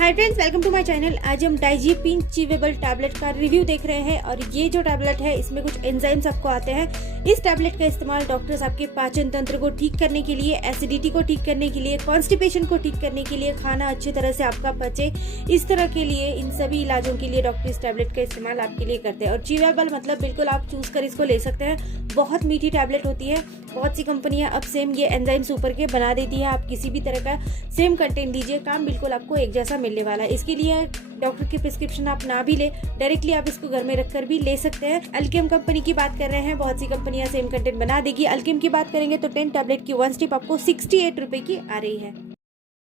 Hi friends, welcome to my channel. आज हम डाइजीपिन च्यूवेबल tablet का रिव्यू देख रहे हैं और ये जो टैबलेट है इसमें कुछ एंजाइम्स आपको आते हैं। इस टैबलेट का इस्तेमाल डॉक्टर्स आपके पाचन तंत्र को ठीक करने के लिए, एसिडिटी को ठीक करने के लिए, कॉन्स्टिपेशन को ठीक करने के लिए, खाना अच्छी तरह से आपका पचे, इस तरह के लिए, इन सभी इलाजों के लिए डॉक्टर इस टैबलेट का इस्तेमाल आपके लिए करते हैं। और च्यूवेबल मतलब बिल्कुल आप चूज कर इसको ले सकते हैं। बहुत मीठी टैबलेट होती है। बहुत सी कंपनियां अब सेम ये एंजाइम्स ऊपर के बना देती है। आप किसी भी तरह का सेम कंटेंट दीजिए, काम बिल्कुल आपको एक जैसा मिलने वाला है। इसके लिए डॉक्टर की प्रिस्क्रिप्शन आप ना भी ले, डायरेक्टली आप इसको घर में रखकर भी ले सकते हैं। अल्केम कंपनी की बात कर रहे हैं, बहुत सी कंपनियां सेम कंटेंट बना देगी। अल्केम की बात करेंगे तो 10 टैबलेट की 1 स्ट्रिप आपको 68 रुपए की आ रही है।